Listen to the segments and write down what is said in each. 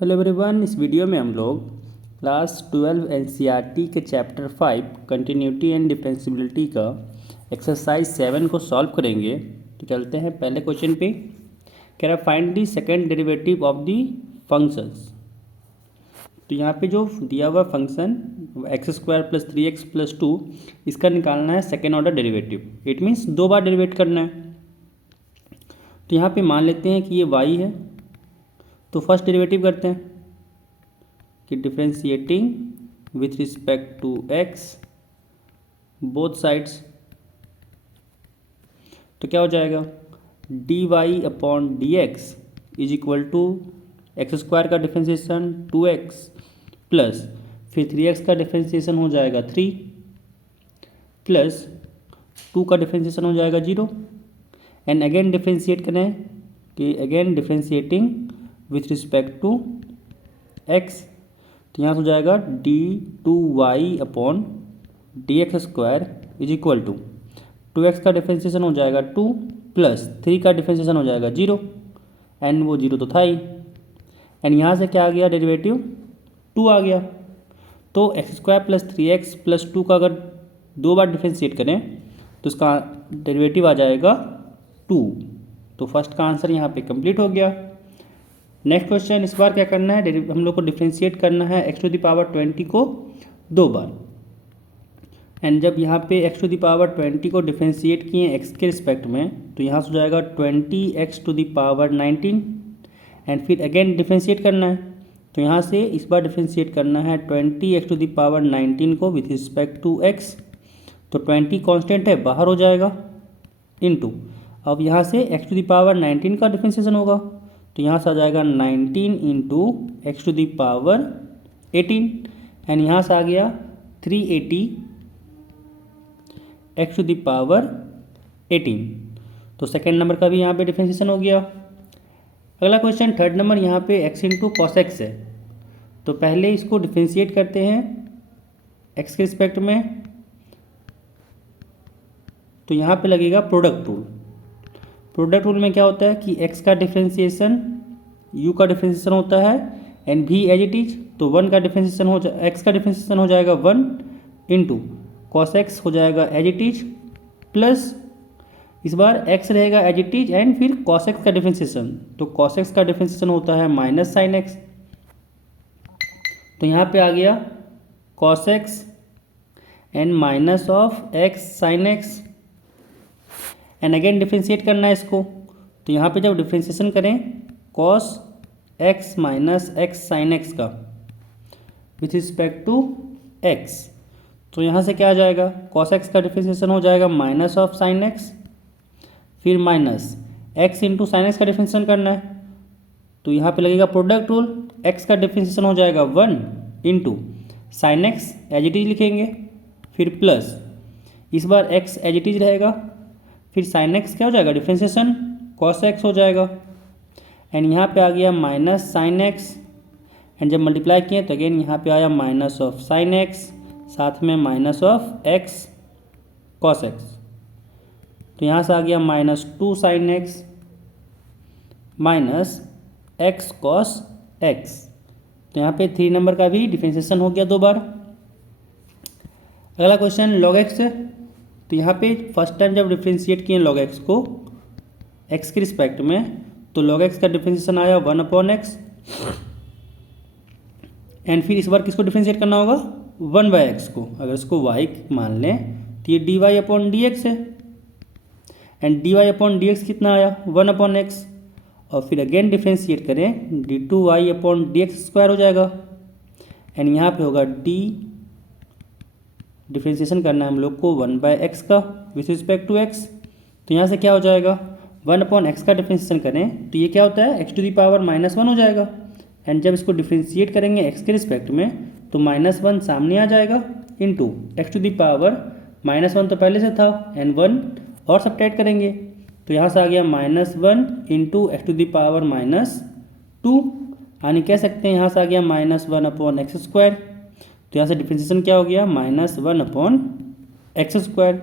Hello everyone, इस video में हम लोग क्लास 12 एनसीईआरटी के चैप्टर 5 कंटिन्यूटी एंड डिफरेंशियबिलिटी का एक्सरसाइज 7 को सॉल्व करेंगे। तो चलते हैं पहले क्वेश्चन पे। कह रहा find the second derivative of the functions. तो यहाँ पे जो दिया हुआ फंक्शन x² + 3x + 2, इसका निकालना है second order derivative. It means दो बार डेरिवेट करना है। तो यहाँ पे मान लेते हैं कि ये y है, तो फर्स्ट डेरिवेटिव करते हैं कि differentiating with respect to x both sides. तो क्या हो जाएगा, dy/dx is equal to x² का डिफ्रेंशिएशन 2x प्लस फिर 3x का डिफ्रेंशिएशन हो जाएगा 3 प्लस 2 का डिफ्रेंशिएशन हो जाएगा 0। एंड अगेन डिफ्रेंशिएट करें कि again differentiating with respect to x, तो यहाँ से हो जाएगा d2y/dx² is equal to 2x का डिफ्रेंशिएशन हो जाएगा 2 प्लस 3 का डिफ्रेंशिएशन हो जाएगा 0, एंड वो 0 तो था ही। एंड यहाँ से क्या आ गया, डेरिवेटिव 2 आ गया। तो x² + 3x + 2 का अगर दो बार डिफ्रेंशिएट करें तो इसका डेरिवेटिव आ जाएगा 2। तो फर्स्ट का आंसर यहाँ पे कंप्लीट हो गया। नेक्स्ट क्वेश्चन, इस बार क्या करना है, हम लोग को डिफ्रेंशिएट करना है x⁻20 को दो बार। एंड जब यहाँ पे x⁻20 को डिफ्रेंशिएट किए x के रिस्पेक्ट में, तो यहाँ से हो जाएगा 20x⁻19 एंड फिर अगेन डिफ्रेंशिएट करना है। तो यहाँ से इस बार डिफ्रेंशिएट करना है 20x⁻19 को विथ रिस्पेक्ट टू x। तो 20 कांस्टेंट है, बाहर हो जाएगा, इनटू अब यहाँ से x⁻19 का डिफ्रेंशिएशन होगा, तो यहाँ से आ जाएगा 19 × x⁻18 एंड यहाँ से आ गया 380 x⁻18। तो सेकेंड नंबर का भी यहाँ पे डिफ्रेंशिएशन हो गया। अगला क्वेश्चन थर्ड नंबर, यहाँ पे x × cos x है। तो पहले इसको डिफ्रेंशिएट करते हैं x के रिस्पेक्ट में। तो यहाँ पे लगेगा प्रोडक्ट रूल। प्रोडक्ट रूल में क्या होता है कि x का डिफ्रेंशिएशन u का डिफ्रेंशिएशन होता है एंड भी एज इट इज। तो 1 का डिफ्रेंशिएशन हो x का डिफ्रेंशिएशन हो जाएगा 1 × cos x हो जाएगा एज इट इज, प्लस इस बार x रहेगा एज इट इज एंड फिर cos x का डिफ्रेंशिएशन। तो cos x का डिफ्रेंशिएशन होता है -sin x। तो यहाँ पे आ गया cos x and -(x sin x) and again differentiate करना है इसको। तो यहाँ पे जब डिफ्रेंशिएशन करें cos x - (x sin x) का विथ रिस्पेक्ट टू x, तो यहाँ से क्या आ जाएगा, cos x का डिफ्रेंशिएशन हो जाएगा -(sin x), फिर -x × sin x का डिफ्रेंशिएशन करना है। तो यहाँ पे लगेगा प्रोडक्ट रूल, x का डिफ्रेंशिएशन हो जाएगा 1 × sin x as it is लिखेंगे, फिर प्लस इस बार x एज इट इज रहेगा, फिर sin x क्या हो जाएगा, डिफ्रेंशिएशन cos x हो जाएगा एंड यहाँ पे आ गया -sin x। एंड जब मल्टीप्लाई किए तो अगेन यहाँ पे आया -(sin x) साथ में -(x cos x). तो यहाँ से आ गया -2 sin x -(x cos x). तो यहाँ पे 3 नंबर का भी डिफ्रेंशिएशन हो गया दो बार। अगला क्वेश्चन log x है। तो यहाँ पे फर्स्ट टाइम जब डिफ्रेंशिएट किए log x को x के रिस्पेक्ट में, तो log x का डिफ्रेंशिएशन आया 1/x एंड फिर इस बार किसको डिफ्रेंशिएट करना होगा, 1/x को। अगर इसको y मान लें तो ये dy/dx है एंड dy/dx कितना आया, 1/x। और फिर अगेन डिफ्रेंशिएट करें d2y/dx² हो जाएगा एंड यहाँ पे होगा d, डिफ्रेंशिएशन करना है हम लोग को 1/x का विथ रिस्पेक्ट टू x। तो यहाँ से क्या हो जाएगा, 1/x का डिफ्रेंशिएशन करें तो ये क्या होता है, x⁻−1 हो जाएगा। एंड जब इसको डिफ्रेंशिएट करेंगे x के रिस्पेक्ट में तो -1 सामने आ जाएगा इनटू x⁻−1 तो पहले से था एंड 1 और सब्ट्रैक्ट करेंगे। तो यहाँ से आ गया -1 × x⁻², यानी कह सकते हैं यहाँ से आ गया -1/x²। तो यहाँ से डिफ्रेंशिएशन क्या हो गया, -1/x²।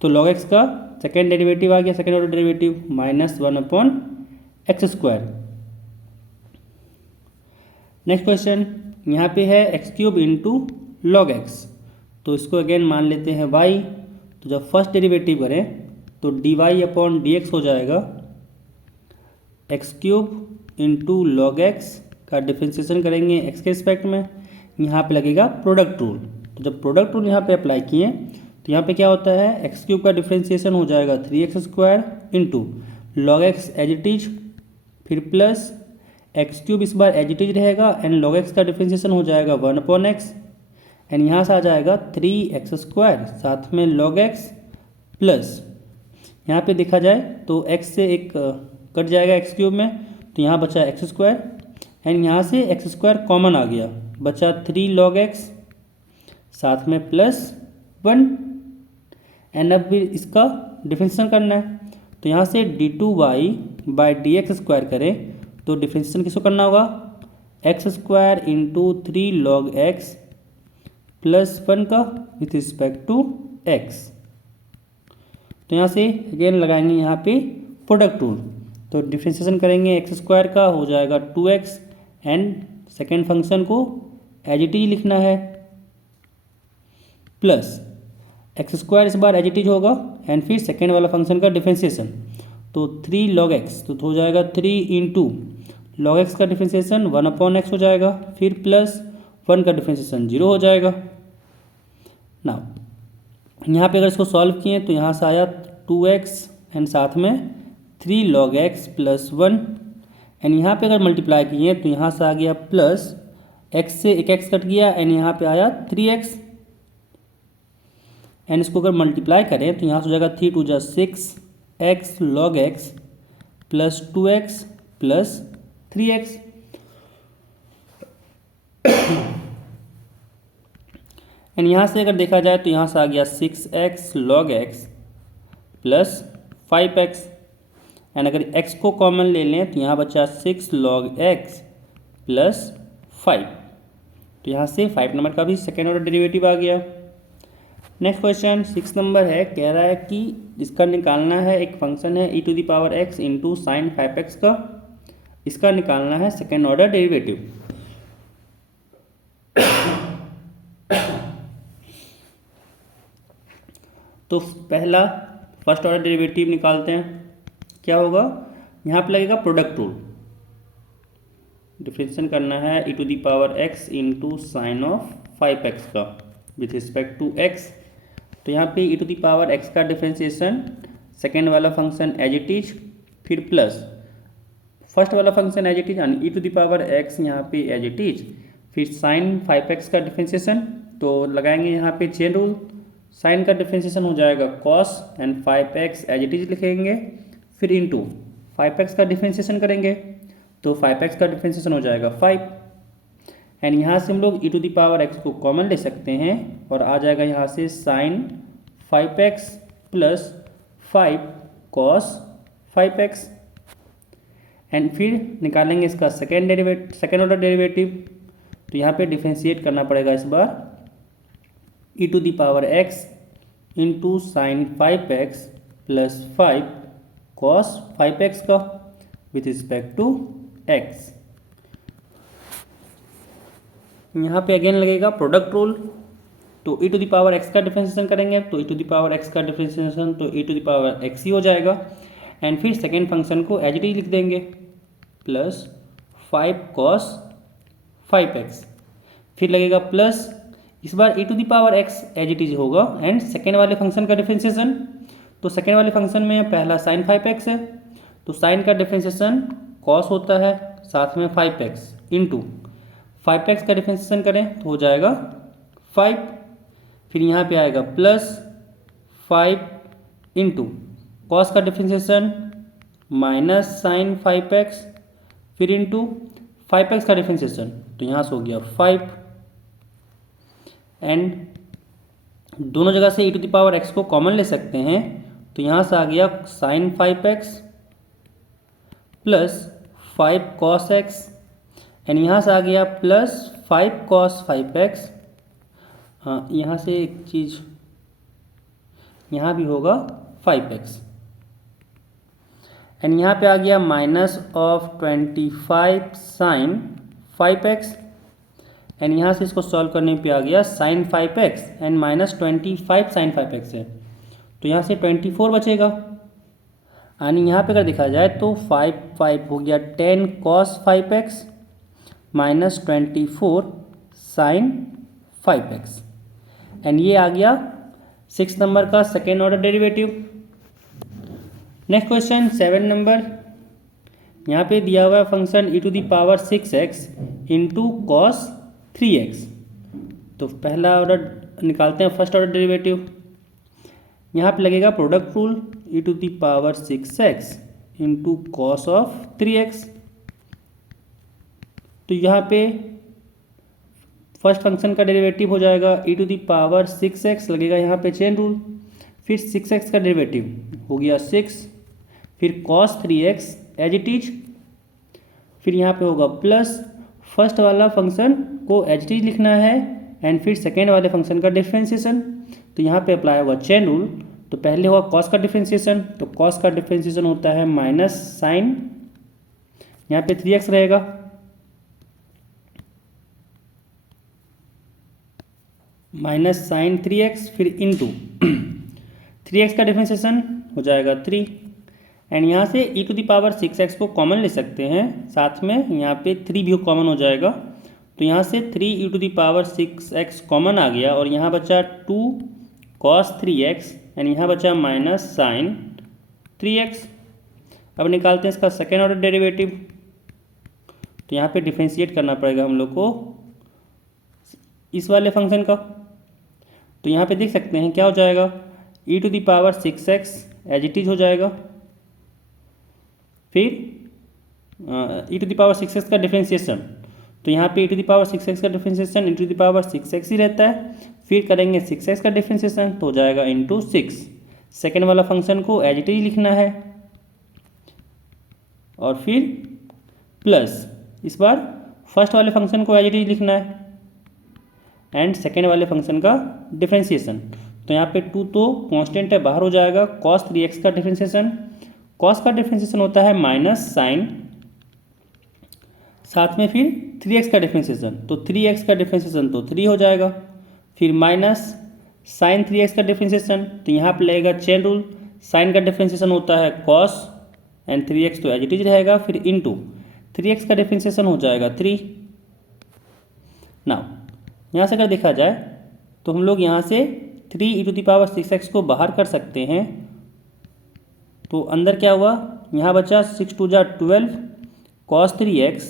तो log x का सेकेंड डेरिवेटिव आ गया, second order derivative -1/x²। Next question यहाँ पे है x cube into log x, तो इसको अगेन मान लेते हैं वाई। तो जब फर्स्ट डेरिवेटिव करें तो d y upon d x हो जाएगा x cube into log x का डिफ्रेंसिएशन करेंगे एक्स के रिस्पेक्ट में, यहाँ पे लगेगा प्रोडक्ट रूल। तो जब प्रोडक्ट रूल यहाँ पे अप्लाई किए तो यहाँ पे क्या होता है, एक्स क्यूब का डिफ्रेंसिएशन हो जाएगा 3x² into log x as it is, फिर प्लस एक्स क्यूब इस बार एज इट इज रहेगा एंड लॉग एक्स का डिफ्रेंसिएशन हो जाएगा 1/x एंड यहाँ से आ जाएगा 3x², साथ में log x प्लस यहाँ पे देखा जाए तो x से एक कट जाएगा एक्स क्यूब में, तो यहाँ बचा x² एंड यहाँ से x² कॉमन आ गया, बचा 3 log x साथ में प्लस 1 एंड अब भी इसका डिफ्रेंशिएशन करना है। तो यहाँ से d2y/dx² करें तो डिफ्रेंशिएशन किसको करना होगा, x² into 3 log x plus 1 का विथ रिस्पेक्ट टू x। तो यहाँ से अगेन लगाएंगे यहाँ पे प्रोडक्ट रूल, तो डिफ्रेंशिएशन करेंगे x² का हो जाएगा 2x एंड सेकेंड फंक्शन को एज इट इज लिखना है, प्लस x² इस बार एज इट इज होगा एंड फिर सेकेंड वाला फंक्शन का डिफ्रेंशिएशन, तो 3 log x तो हो जाएगा 3 इंटू log x का डिफ्रेंशिएशन 1/x हो जाएगा, फिर प्लस 1 का डिफ्रेंशिएशन 0 हो जाएगा। ना यहाँ पे अगर इसको सॉल्व किए तो यहाँ से आया 2x एंड साथ में 3 log x प्लस 1 एंड यहाँ पे अगर मल्टीप्लाई किए तो यहाँ से आ गया प्लस x से एक x कट गया एंड यहाँ पे आया 3x एंड इसको अगर मल्टीप्लाई करें तो यहाँ से हो जाएगा 3 × 6x log x plus 2x plus 3x and यहाँ से अगर देखा जाए तो यहाँ से आ गया 6x log x plus 5x and अगर x को कॉमन ले लें तो यहाँ बचा 6 log x प्लस 5, तो यहाँ से 5 नंबर का भी सेकेंड ऑर्डर डेरिवेटिव आ गया। नेक्स्ट क्वेश्चन 6 नंबर है, कह रहा है कि इसका निकालना है, एक फंक्शन है e⁻x इंटू साइन 5x का, इसका निकालना है सेकेंड ऑर्डर डेरिवेटिव। तो पहला फर्स्ट ऑर्डर डेरिवेटिव निकालते हैं, क्या होगा, यहाँ पे लगेगा प्रोडक्ट रूल, डिफरेंशिएशन करना है e⁻x into sine of 5x का विथ रिस्पेक्ट टू x। तो यहाँ पे e⁻x का डिफरेंशिएशन सेकेंड वाला फंक्शन एज इट इज, फिर प्लस फर्स्ट वाला फंक्शन एज इट इज यानी e⁻x यहाँ पे एज इट इज, फिर साइन 5x का डिफरेंशिएशन, तो लगाएंगे यहाँ पे चेन रूल, साइन का डिफरेंशिएशन हो जाएगा cos and 5x as it is लिखेंगे, फिर इंटू 5x का डिफरेंशिएशन करेंगे तो 5x का डिफरेंशिएशन हो जाएगा 5 एंड यहाँ से हम लोग e⁻x को कॉमन ले सकते हैं और आ जाएगा यहाँ से sign 5x plus 5 cos 5x and फिर निकालेंगे इसका सेकेंड ऑर्डर डेरिवेटिव। तो यहाँ पे डिफरेंशिएट करना पड़ेगा इस बार e⁻x into sine 5x plus 5 cos 5x का विथ रिस्पेक्ट टू x। यहाँ पे अगेन लगेगा प्रोडक्ट रूल, तो e⁻x का डिफरेंशिएशन करेंगे तो e⁻x का डिफरेंशिएशन तो e⁻x ही हो जाएगा एंड फिर सेकेंड फंक्शन को एज इट इज लिख देंगे प्लस 5 कॉस 5x, फिर लगेगा प्लस इस बार e⁻x एज इट इज होगा एंड सेकेंड वाले फंक्शन का डिफरेंशिएशन, तो सेकेंड वाले फंक्शन में पहला साइन 5x है तो साइन का डिफरेंशिएशन कॉस होता है साथ में 5x इंटू 5x का डिफरेंशिएशन करें तो हो जाएगा 5, फिर यहाँ पे आएगा प्लस 5 इंटू कॉस का डिफरेंशिएशन माइनस साइन 5x, फिर इंटू 5x का डिफरेंशिएशन, तो यहाँ से हो गया 5 एंड दोनों जगह से e⁻x को कॉमन ले सकते हैं, तो यहाँ से आ गया sine 5x plus 5 cos x and यहाँ से आ गया प्लस 5 कॉस 5x। हाँ, यहाँ से एक चीज़ यहाँ भी होगा 5x एंड यहाँ पे आ गया minus of 25 sign 5x and यहाँ से इसको सॉल्व करने पे आ गया sin 5x and -25 sin 5x है, तो यहाँ से 24 बचेगा। यानी यहाँ पे अगर देखा जाए तो 5 हो गया 10 cos 5x -24 sin 5x and ये आ गया 6 नंबर का second order derivative. Next question 7 number, यहाँ पे दिया हुआ है function e⁻6x into cos 3x। तो पहला ऑर्डर निकालते हैं, फर्स्ट ऑर्डर डेरिवेटिव। यहाँ पे लगेगा product rule, e⁻6x into cos of 3x। तो यहाँ पे फर्स्ट फंक्शन का डेरिवेटिव हो जाएगा e⁻6x, लगेगा यहाँ पे चेन रूल, फिर 6x का डेरिवेटिव हो गया 6, फिर cos 3x as it is, फिर यहाँ पे होगा प्लस फर्स्ट वाला फंक्शन को एज इट इज लिखना है एंड फिर सेकेंड वाले फंक्शन का डिफ्रेंसिएशन। तो यहाँ पे अप्लाई होगा चेन रूल। तो पहले होगा कॉस का डिफ्रेंसिएशन, तो कॉस का डिफ्रेंसिएशन होता है माइनस साइन, यहाँ पे 3x रहेगा, माइनस साइन 3x, फिर इंटू 3x का डिफ्रेंसिएशन हो जाएगा 3 एंड यहाँ से e⁻6x को कॉमन ले सकते हैं, साथ में यहाँ पे 3 भी कॉमन हो जाएगा। तो यहाँ से 3e⁻6x कॉमन आ गया और यहाँ बचा 2 cos 3x एंड यहाँ बचा माइनस साइन 3x। अब निकालते हैं इसका सेकेंड ऑर्डर डेरिवेटिव। तो यहाँ पे डिफ्रेंशिएट करना पड़ेगा हम लोग को इस वाले फंक्शन का। तो यहाँ पे देख सकते हैं क्या हो जाएगा, e⁻6x एज इट इज हो जाएगा, फिर e⁻6x का डिफ्रेंशिएशन। तो यहाँ पे e⁻6x का डिफ्रेंशिएशन e⁻6x ही रहता है, फिर करेंगे 6x का डिफ्रेंशिएशन तो हो जाएगा इंटू 6। सेकेंड वाला फंक्शन को एज इट इज लिखना है और फिर प्लस इस बार फर्स्ट वाले फंक्शन को एज इट इज लिखना है एंड सेकेंड वाले फंक्शन का डिफ्रेंशिएशन। तो यहाँ पे 2 तो कांस्टेंट है, बाहर हो जाएगा, cos 3x का डिफ्रेंशिएशन, cos का डिफ्रेंशिएशन होता है माइनस साइन, साथ में फिर 3x का डिफ्रेंशिएशन, तो 3x का डिफ्रेंशिएशन तो 3 हो जाएगा, फिर माइनस साइन 3x का डिफ्रेंशिएशन। तो यहाँ पे लगेगा चेन रूल, साइन का डिफ्रेंशिएशन होता है cos एंड 3x तो एज इट इज रहेगा, फिर इंटू 3x का डिफ्रेंशिएशन हो जाएगा 3। नाउ यहाँ से अगर देखा जाए तो हम लोग यहाँ से 3e⁻6x को बाहर कर सकते हैं। तो अंदर क्या हुआ, यहाँ बचा 6 × 2 = 12 cos 3x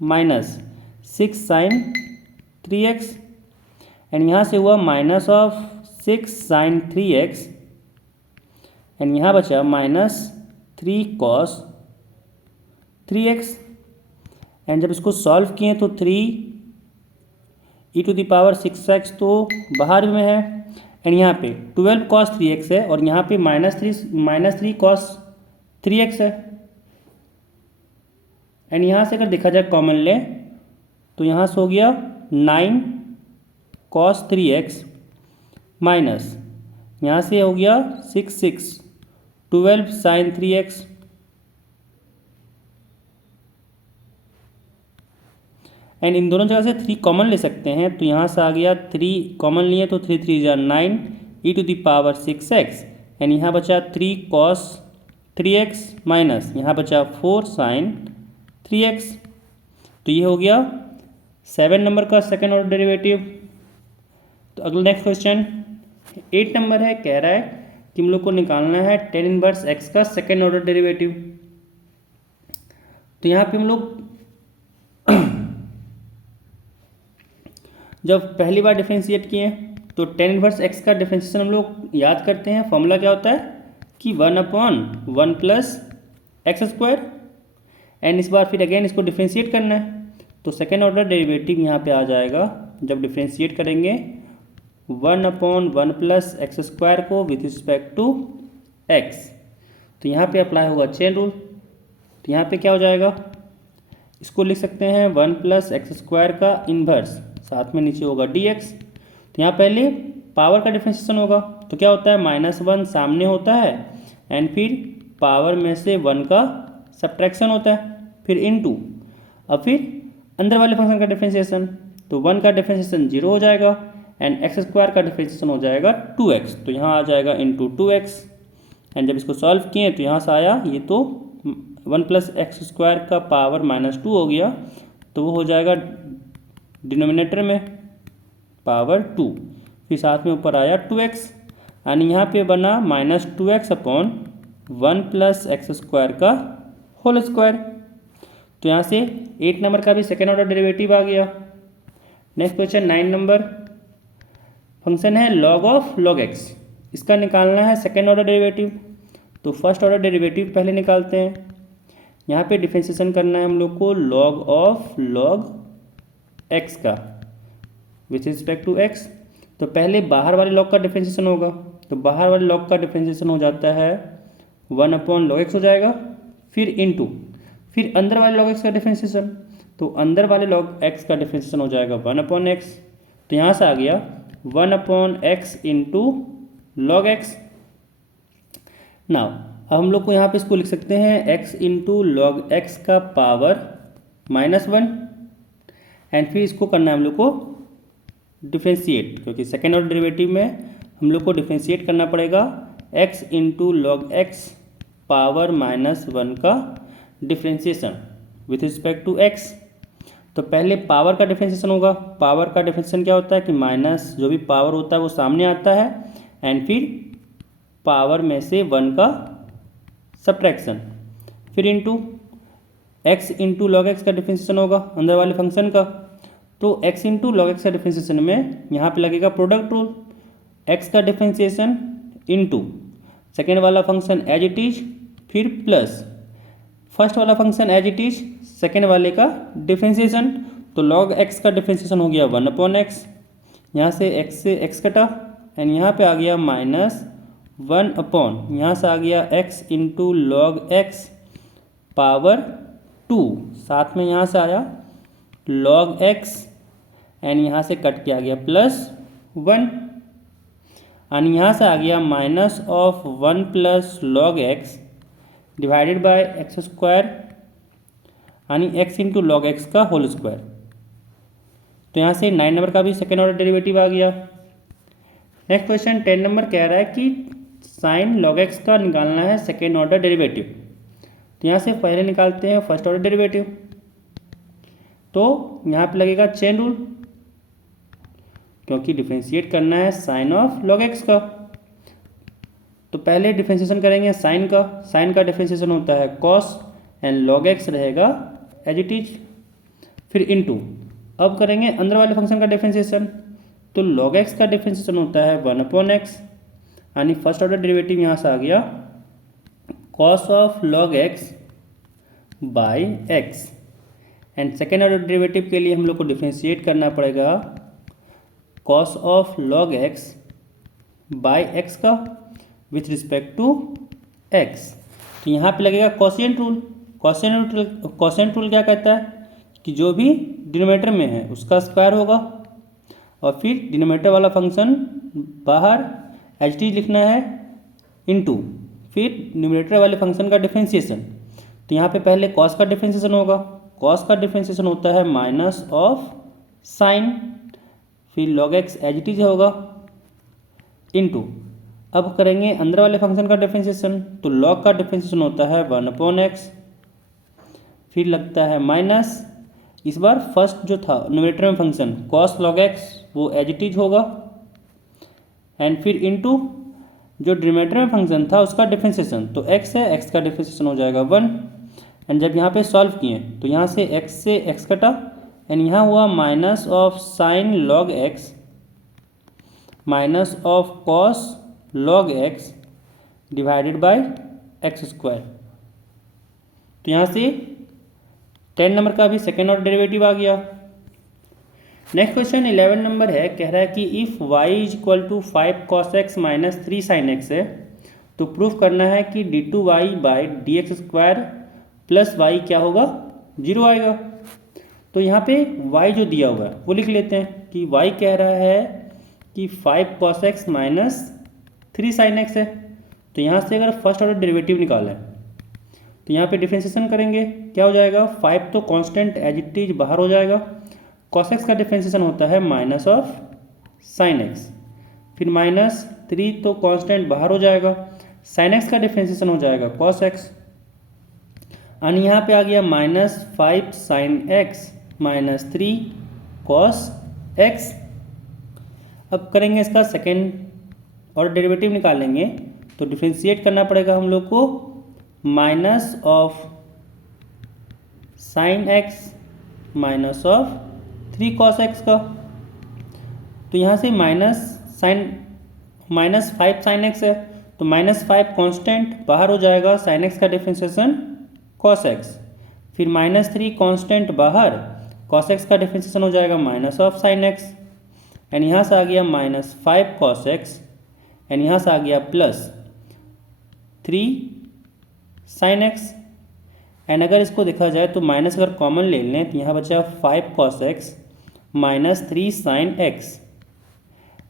minus 6 sign 3x and यहाँ से हुआ minus of 6 sign 3x and यहाँ बचा माइनस 3 cos 3x एंड जब इसको सॉल्व किए तो 3e⁻6x तो बाहर में है एंड यहाँ पे 12 cos 3x है और यहाँ पे -3 cos 3x है एंड यहाँ से अगर देखा जाए कॉमन ले तो यहाँ से हो गया 9 cos 3x माइनस यहाँ से हो गया 12 sin 3x एंड इन दोनों जगह से 3 कॉमन ले सकते हैं। तो यहाँ से आ गया 3 कॉमन लिए तो 3 3 = 9 e⁻6x एंड यहाँ बचा 3 cos 3x माइनस यहाँ बचा 4 sin 3x। तो ये हो गया 7 नंबर का सेकेंड ऑर्डर डेरिवेटिव। तो अगला नेक्स्ट क्वेश्चन 8 नंबर है, कह रहा है कि हम लोग को निकालना है tan 1x का सेकेंड ऑर्डर डेरिवेटिव। तो यहाँ पे हम लोग जब पहली बार डिफ्रेंशिएट किए तो tan 1x का डिफ्रेंशिएशन हम लोग याद करते हैं, फॉर्मूला क्या होता है कि 1/1 + x² एंड इस बार फिर अगेन इसको डिफ्रेंशिएट करना है। तो सेकेंड ऑर्डर डेरिवेटिव यहाँ पे आ जाएगा जब डिफ्रेंशिएट करेंगे 1/1 + x² को विथ रिस्पेक्ट टू x। तो यहाँ पे अप्लाई होगा चेन रूल। तो यहाँ पे क्या हो जाएगा, इसको लिख सकते हैं 1 + x² का इन्वर्स, साथ में नीचे होगा dx। तो यहाँ पहले पावर का डिफ्रेंशिएशन होगा तो क्या होता है -1 सामने होता है एंड फिर पावर में से 1 का सब्ट्रैक्शन होता है, फिर इनटू, अब फिर अंदर वाले फंक्शन का डिफरेंशिएशन, तो 1 का डिफरेंशिएशन 0 हो जाएगा एंड एक्स स्क्वायर का डिफरेंशिएशन हो जाएगा 2x, तो यहाँ आ जाएगा इंटू 2x। एंड जब इसको सॉल्व किए तो यहाँ से आया ये तो 1 प्लस एक्स स्क्वायर का पावर -2 हो गया, तो वो हो जाएगा डिनोमिनेटर में पावर 2, फिर साथ में ऊपर आया 2x यानी यहाँ पे बना -2x upon 1 plus x square का होल स्क्वायर। तो यहाँ से 8 नंबर का भी सेकेंड ऑर्डर डेरिवेटिव आ गया। नेक्स्ट क्वेश्चन 9 नंबर, फंक्शन है log ऑफ log x, इसका निकालना है सेकेंड ऑर्डर डेरिवेटिव। तो फर्स्ट ऑर्डर डेरिवेटिव पहले निकालते हैं। यहाँ पे डिफरेंशिएशन करना है हम लोग को log ऑफ log x का विथ रिस्पेक्ट टू x। तो पहले बाहर वाले log का डिफरेंशिएशन होगा, तो बाहर वाले log का डिफरेंशिएशन हो जाता है 1 अपॉन log x हो जाएगा, फिर इंटू फिर अंदर वाले log x का डिफरेंशिएशन, तो अंदर वाले log x का डिफरेंशिएशन हो जाएगा 1 अपॉन x। तो यहाँ से आ गया 1 upon x into log x. Now अब हम लोग को यहाँ पे इसको लिख सकते हैं x इंटू लॉग एक्स का पावर -1 एंड फिर इसको करना है हम लोग को डिफ्रेंशिएट, क्योंकि सेकेंड ऑर्डर डेरिवेटिव में हम लोग को डिफ्रेंशिएट करना पड़ेगा x into log x power -1 का differentiation with respect to x। तो पहले पावर का डिफरेंशिएशन होगा। पावर का डिफरेंशिएशन क्या होता है कि माइनस जो भी पावर होता है वो सामने आता है एंड फिर पावर में से 1 का सब्ट्रैक्शन, फिर into x into log x का डिफरेंशिएशन होगा अंदर वाले फंक्शन का। तो x इंटू लॉग एक्स का डिफरेंशिएशन में यहाँ पे लगेगा प्रोडक्ट रूल, x का डिफरेंशिएशन इंटू सेकेंड वाला फंक्शन एज इट इज, फिर प्लस फर्स्ट वाला function as it is second वाले का डिफरेंशिएशन। तो log x का डिफरेंशिएशन हो गया 1 अपॉन एक्स, यहाँ से x कटा एंड यहाँ पे आ गया -1 अपॉन, यहाँ से आ गया x into log x power 2, साथ में यहाँ से आया log x एंड यहाँ से कट के आ गया +1 एंड यहाँ से आ गया -1 plus log x divided by x square यानी x इंटू लॉग एक्स का होल स्क्वायर। तो यहाँ से 9 नंबर का भी सेकेंड ऑर्डर डेरिवेटिव आ गया। नेक्स्ट क्वेश्चन 10 नंबर कह रहा है कि साइन लॉग एक्स का निकालना है सेकेंड ऑर्डर डेरिवेटिव। तो यहाँ से पहले निकालते हैं फर्स्ट ऑर्डर डेरिवेटिव। तो यहाँ पे लगेगा चेन रूल, क्योंकि डिफरेंशिएट करना है साइन ऑफ लॉग एक्स का। तो पहले डिफरेंशिएशन करेंगे साइन का, साइन का डिफरेंशिएशन होता है कॉस एंड लॉग एक्स रहेगा एज इट इज, फिर इनटू अब करेंगे अंदर वाले फंक्शन का डिफरेंशिएशन। तो लॉग एक्स का डिफरेंशिएशन होता है 1 अपॉन एक्स यानी फर्स्ट ऑर्डर डेरिवेटिव यहाँ से आ गया cos of log x by x and second order derivative के लिए हम लोग को डिफरेंशिएट करना पड़ेगा cos of log x by x का विथ रिस्पेक्ट टू एक्स। तो यहाँ पे लगेगा कोशिएंट रूल। कोशिएंट रूल क्या कहता है कि जो भी डिनोमिनेटर में है उसका स्क्वायर होगा और फिर डिनोमिनेटर वाला फंक्शन बाहर एच टी लिखना है इनटू फिर न्यूमरेटर वाले फंक्शन का डिफरेंशिएशन। तो यहाँ पे पहले कॉस का डिफरेंशिएशन होगा, कॉस का डिफरेंशिएशन होता है माइनस ऑफ साइन, फिर log x as it is होगा इनटू अब करेंगे अंदर वाले फंक्शन का डिफरेंशिएशन। तो लॉग का डिफरेंशिएशन होता है 1 अपॉन एक्स, फिर लगता है माइनस, इस बार फर्स्ट जो था न्यूमरेटर में फंक्शन कॉस लॉग एक्स वो एज इट इज होगा एंड फिर इनटू जो डिनोमिनेटर में फंक्शन था उसका डिफरेंशिएशन। तो x है, x का डिफरेंशिएशन हो जाएगा 1 एंड जब यहाँ पे सॉल्व किए तो यहाँ से x कटा एंड यहाँ हुआ minus of sign log x minus of cos log x divided by x square. तो यहाँ से 10 नंबर का भी सेकेंड ऑर्डर डेरिवेटिव आ गया। नेक्स्ट क्वेश्चन 11 नंबर है, कह रहा है कि if y is equal to 5 cos x minus 3 sin x है तो प्रूफ करना है कि d2y by d x square plus y क्या होगा 0 आएगा। तो यहाँ पे y जो दिया हुआ है वो लिख लेते हैं कि y कह रहा है कि 5 cos x minus 3 sin x है। तो यहाँ से अगर फर्स्ट ऑर्डर डेरिवेटिव निकाला है तो यहाँ पे डिफरेंशिएशन करेंगे क्या हो जाएगा, 5 तो कांस्टेंट एज इट इज बाहर हो जाएगा। cos x का डिफ्रेंसिएशन होता है माइनस ऑफ sin x। फिर -3 तो कांस्टेंट बाहर हो जाएगा, sin x का डिफ्रेंसिएशन हो जाएगा cos x। और यहाँ पे आ गया -5 sin x -3 cos x। अब करेंगे इसका सेकेंड और डेरिवेटिव निकालेंगे, तो डिफ्रेंशिएट करना पड़ेगा हम लोग को minus of sine x minus of 3 cos x का। तो यहाँ से -5 sin x है, तो -5 कांस्टेंट बाहर हो जाएगा, sin x का डिफ्रेंशिएशन cos x। फिर -3 कांस्टेंट बाहर, cos x का डिफ्रेंशिएशन हो जाएगा minus of sin x। And यहाँ से आ गया -5 cos x एंड यहाँ से आ गया +3 sin x। एंड अगर इसको देखा जाए तो माइनस अगर कॉमन ले लें तो यहाँ बचा 5 cos x -3 sin x।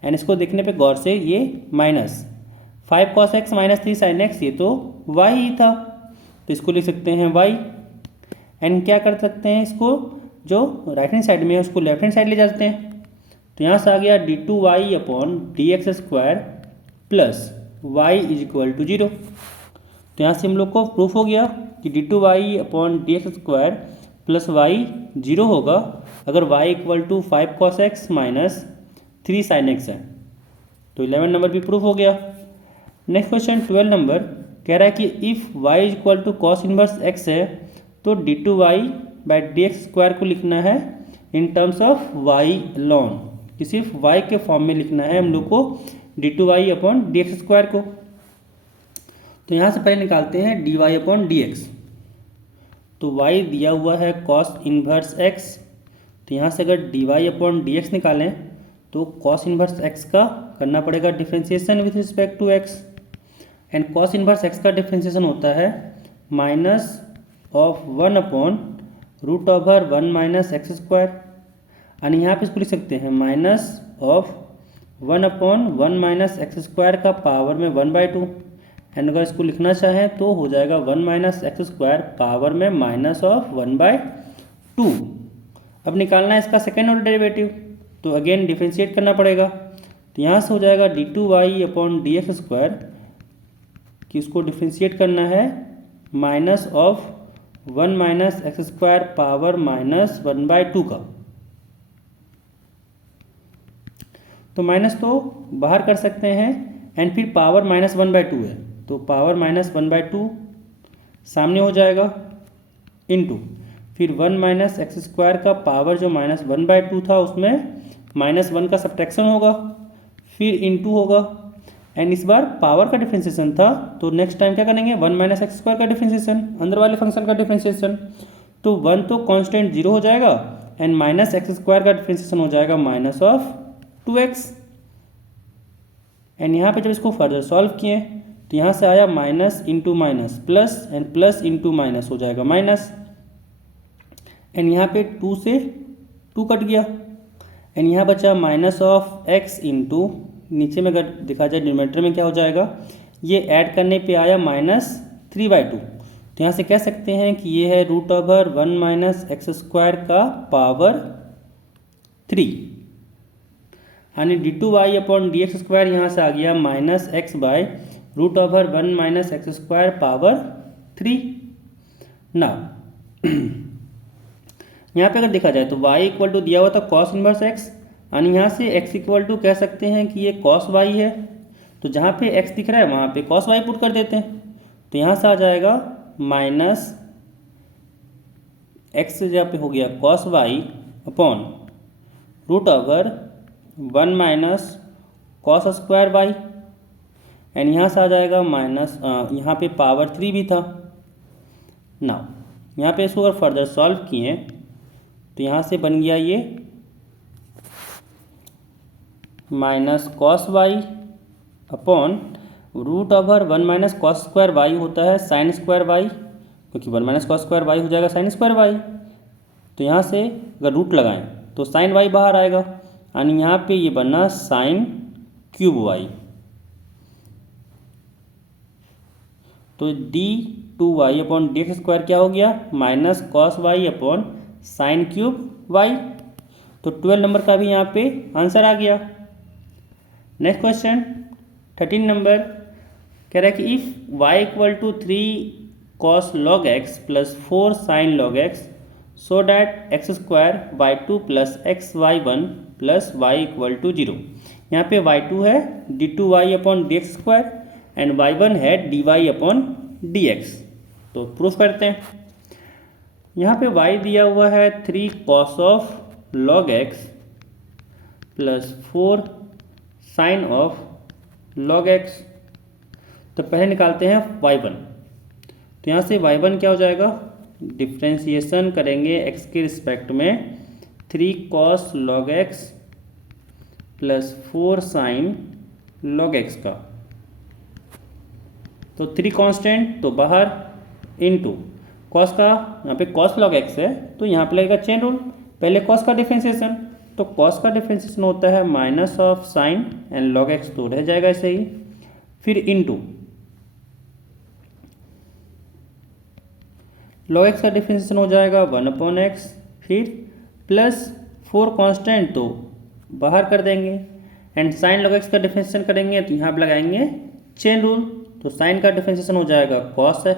And इसको देखने पे गौर से ये -5 cos x -3 sin x ये तो y ही था, तो इसको लिख सकते हैं y। एंड क्या कर सकते हैं, इसको जो राइट हैंड साइड में है उसको लेफ्ट हैंड साइड ले जाते हैं। तो यहाँ से आ गया d2y/dx² प्लस y = 0। तो यहाँ से हम लोग को प्रूफ हो गया कि d2y/dx² प्लस y 0 होगा अगर y = 5 cos x -3 sin x है। तो 11 नंबर भी प्रूफ हो गया। नेक्स्ट क्वेश्चन 12 नंबर कह रहा है कि if y = cos inverse x है तो d2y/dx² को लिखना है in terms of y lawn, कि सिर्फ y के फॉर्म में लिखना है हम लोग को d2y/dx² को। तो यहाँ से पहले निकालते हैं dy/dx। तो y दिया हुआ है cos इनवर्स x, तो यहाँ से अगर dy/dx निकालें तो cos इनवर्स x का करना पड़ेगा differentiation with respect to x। And cos inverse x का डिफ्रेंशिएशन होता है -1/√1 - x²। और यहाँ पे इसको लिख सकते हैं -1/1 - x² का पावर में 1/2। एंड अगर इसको लिखना चाहें तो हो जाएगा 1 - x² पावर में -1/2। अब निकालना है इसका सेकेंड ऑर्डर डेरिवेटिव, तो अगेन डिफ्रेंशिएट करना पड़ेगा। तो यहाँ से हो जाएगा d2y/dx² कि उसको डिफ्रेंशिएट करना है -1 - x² पावर -1/2 का। तो माइनस तो बाहर कर सकते हैं एंड फिर पावर -1/2 है, तो पावर -1/2 सामने हो जाएगा इनटू फिर 1 - x² का पावर जो -1/2 था उसमें -1 का सब्ट्रैक्शन होगा, फिर इनटू होगा। एंड इस बार पावर का डिफ्रेंशिएशन था, तो नेक्स्ट टाइम क्या करेंगे 1 - x² का डिफ्रेंशिएशन, अंदर वाले फंक्शन का डिफ्रेंशिएशन। तो 1 तो कांस्टेंट 0 हो जाएगा एंड -x² का डिफ्रेंशिएशन हो जाएगा -2x। एंड यहाँ पे जब इसको फर्दर सॉल्व किए तो यहाँ से आया minus into minus plus and plus into minus हो जाएगा माइनस। एंड यहाँ पे 2 से 2 कट गया एंड यहाँ बचा माइनस ऑफ x इंटू, नीचे में अगर देखा जाए डिनोमिनेटर में क्या हो जाएगा, ये ऐड करने पे आया -3/2। तो यहाँ से कह सकते हैं कि ये है √1 - x² का पावर 3। यानी d2y/dx² यहाँ से आ गया -x/√1 - x² पावर 3। ना यहाँ पे अगर देखा जाए तो y = दिया हुआ था cos इनवर्स x, यानी यहाँ से x = कह सकते हैं कि ये cos y है। तो जहाँ पे x दिख रहा है वहाँ पे cos y पुट कर देते हैं, तो यहाँ से आ जाएगा -x जहाँ पे हो गया cos y upon √1 - cos² y। And यहाँ से आ जाएगा माइनस, यहाँ पे पावर 3 भी था ना। यहाँ पे इसको अगर फर्दर सॉल्व किए तो यहाँ से बन गया ये -cos y upon √1 - cos² y होता है sin² y, क्योंकि 1 - cos² y हो जाएगा sin² y। तो यहाँ से अगर रूट लगाएं तो sin y बाहर आएगा, यानी यहाँ पे ये बनना sin³ y। तो d 2y/dx² क्या हो गया, minus cos y upon sine cube y. तो 12 नंबर का भी यहाँ पे आंसर आ गया। नेक्स्ट क्वेश्चन 13 नंबर कह रहा है कि if y equal to 3 cos log x plus 4 sin log x so that x² y2 plus xy1 plus y equal to 0। यहाँ पे y2 है d2y/dx² एंड y1 है dy/dx। तो प्रूफ करते हैं। यहाँ पे y दिया हुआ है 3 cos of log x plus 4 sin of log x। तो पहले निकालते हैं y1। तो यहाँ से y1 क्या हो जाएगा, डिफ्रेंशिएशन करेंगे x के रिस्पेक्ट में 3 cos log x plus 4 sin log x का। तो 3 कांस्टेंट तो बाहर इनटू कॉस का, यहाँ पे कॉस log x है तो यहाँ पे लगेगा चेन रूल, पहले कॉस का डिफ्रेंशिएशन। तो कॉस का डिफ्रेंशिएशन होता है minus of sign and log x तो रह जाएगा ऐसे ही, फिर इनटू log x का डिफ्रेंशिएशन हो जाएगा 1/x, फिर प्लस 4 कांस्टेंट तो बाहर कर देंगे एंड साइन log x का डिफ्रेंशिएशन करेंगे तो यहाँ पर लगाएंगे चेन रूल। तो साइन का डिफ्रेंशिएशन हो जाएगा कॉस है,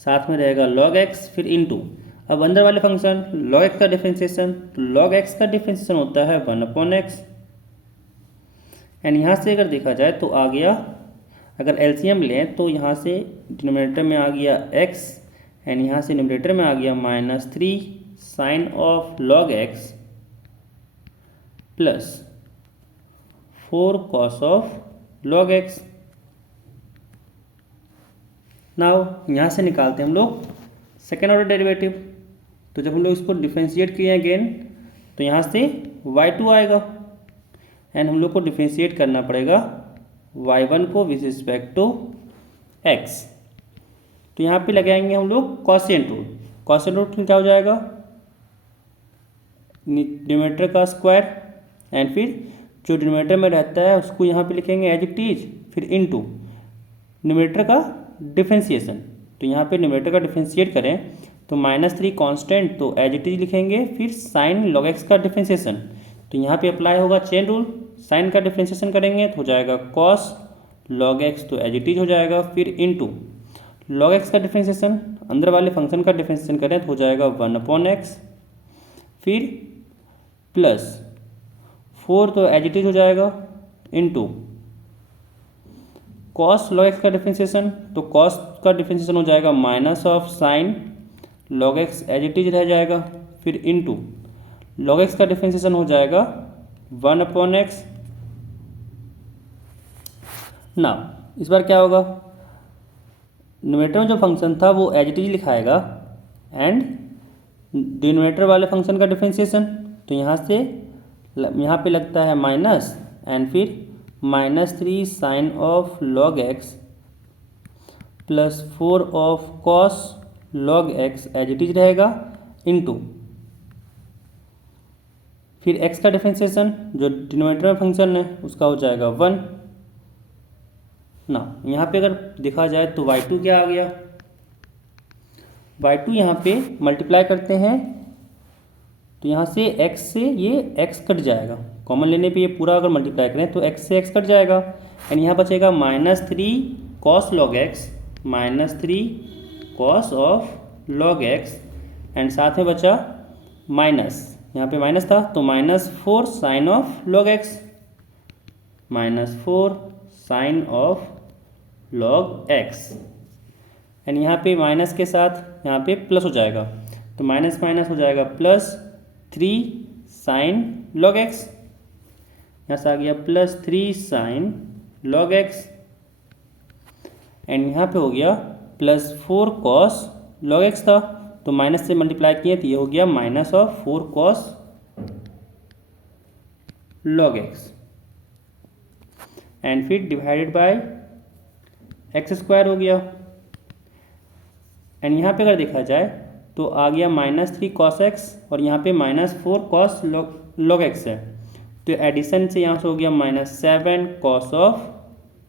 साथ में रहेगा log x, फिर इनटू अब अंदर वाले फंक्शन log x का डिफ्रेंशिएशन, तो log x का डिफ्रेंशिएशन होता है 1/x एंड यहाँ से अगर देखा जाए तो आ गया, अगर एलसीएम लें तो यहाँ से डिनोमिनेटर में आ गया x एंड यहाँ से न्यूमरेटर में आ गया -3 sine of log x plus 4 cos of log x। Now यहाँ से निकालते हैं हम लोग सेकेंड ऑर्डर डेरिवेटिव। तो जब हम लोग इसको डिफ्रेंशिएट किए अगेन तो यहाँ से y2 आएगा एंड हम लोग को डिफ्रेंशिएट करना पड़ेगा y1 को विद रिस्पेक्ट टू x। तो यहाँ पे लगाएंगे हम लोग कॉशिएंट रूल। कॉशिएंट रूल क्या हो जाएगा, डिनोमिनेटर का स्क्वायर एंड फिर जो डिनोमिनेटर में रहता है उसको यहाँ पे लिखेंगे एज इट इज, फिर इनटू न्यूमरेटर का डिफ्रेंशिएशन। तो यहाँ पे न्यूमरेटर का डिफ्रेंशिएट करें तो -3 कांस्टेंट तो एज इट इज लिखेंगे, फिर साइन log x का डिफ्रेंशिएशन। तो यहाँ पे अप्लाई होगा चेन रूल, साइन का डिफ्रेंशिएशन करेंगे तो हो जाएगा कॉस log x तो एज इट इज हो जाएगा, फिर इनटू log x का डिफ्रेंशिएशन, अंदर वाले फंक्शन का डिफ्रेंशिएशन करें तो हो जाएगा 1/x, फिर प्लस 4 तो एज इट इज हो जाएगा इनटू कॉस log x का डिफ्रेंशिएशन। तो कॉस का डिफ्रेंशिएशन हो जाएगा minus of sine log x as it is रह जाएगा, फिर इनटू log x का डिफ्रेंशिएशन हो जाएगा 1/x। ना इस बार क्या होगा, न्यूमरेटर में जो फंक्शन था वो एज इट इज लिखाएगा एंड डिनोमिनेटर वाले फंक्शन का डिफ्रेंशिएशन। तो यहाँ से यहाँ पे लगता है माइनस एंड फिर -3 sine of log x plus 4 of cos log x as it is रहेगा इनटू फिर x का डिफ्रेंशिएशन जो डिनोमिनेटर में फंक्शन है उसका हो जाएगा 1 ना। यहाँ पे अगर देखा जाए तो y2 क्या आ गया, y2 यहाँ पे मल्टीप्लाई करते हैं तो यहाँ से x से ये x कट जाएगा, कॉमन लेने पे ये पूरा अगर मल्टीप्लाई करें तो x से x कट जाएगा एंड यहाँ बचेगा -3 cos log x -3 cos of log x and साथ में बचा माइनस, यहाँ पे माइनस था तो -4 sine of log x, -4 sine of log x and यहाँ पे माइनस के साथ यहाँ पे प्लस हो जाएगा तो माइनस माइनस हो जाएगा +3 साइन log x, यहाँ से आ गया +3 साइन log x एंड यहाँ पे हो गया +4 cos log x था तो माइनस से मल्टीप्लाई किए तो ये हो गया -4 cos log x एंड फिर डिवाइडेड बाय x² हो गया एंड यहाँ पे अगर देखा जाए तो आ गया -3 cos x और यहाँ पे -4 cos log x है तो एडिशन से यहाँ से हो गया -7 cos of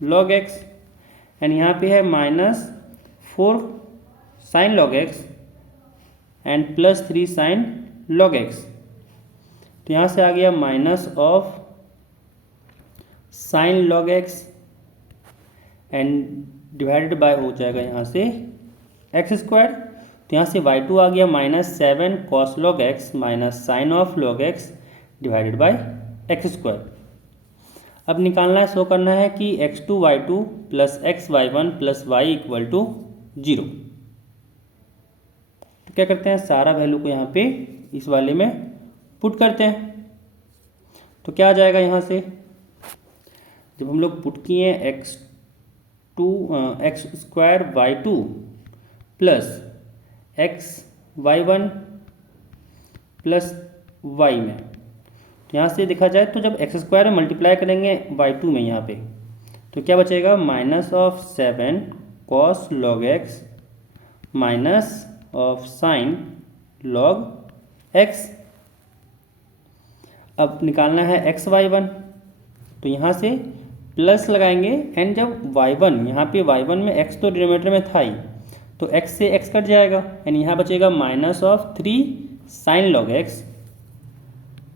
log x and यहाँ पे है 4 sign log x and plus 3 sine log x. तो यहाँ से आ गया minus of sign log x and divided by हो जाएगा यहाँ से एक्स स्क्वायर। तो यहाँ से y2 आ गया -7 cos log x minus sine of log x divided by x square. अब निकालना है, शो करना है कि x2y2 plus xy1 plus y equal to 0। तो क्या करते हैं, सारा वैल्यू को यहाँ पे इस वाले में पुट करते हैं। तो क्या आ जाएगा यहाँ से, जब हम लोग पुट किए x square y2 plus xy1 plus y में, तो यहाँ से देखा जाए तो जब एक्स स्क्वायर में मल्टीप्लाई करेंगे y2 में यहाँ पे, तो क्या बचेगा minus of 7 cos log x minus of sign log x. अब निकालना है xy1, तो यहाँ से प्लस लगाएंगे एंड जब y1 यहाँ पे y1 में x तो डिनोमिनेटर में था ही, तो x से x कट जाएगा एंड यहाँ बचेगा minus of 3 sine log x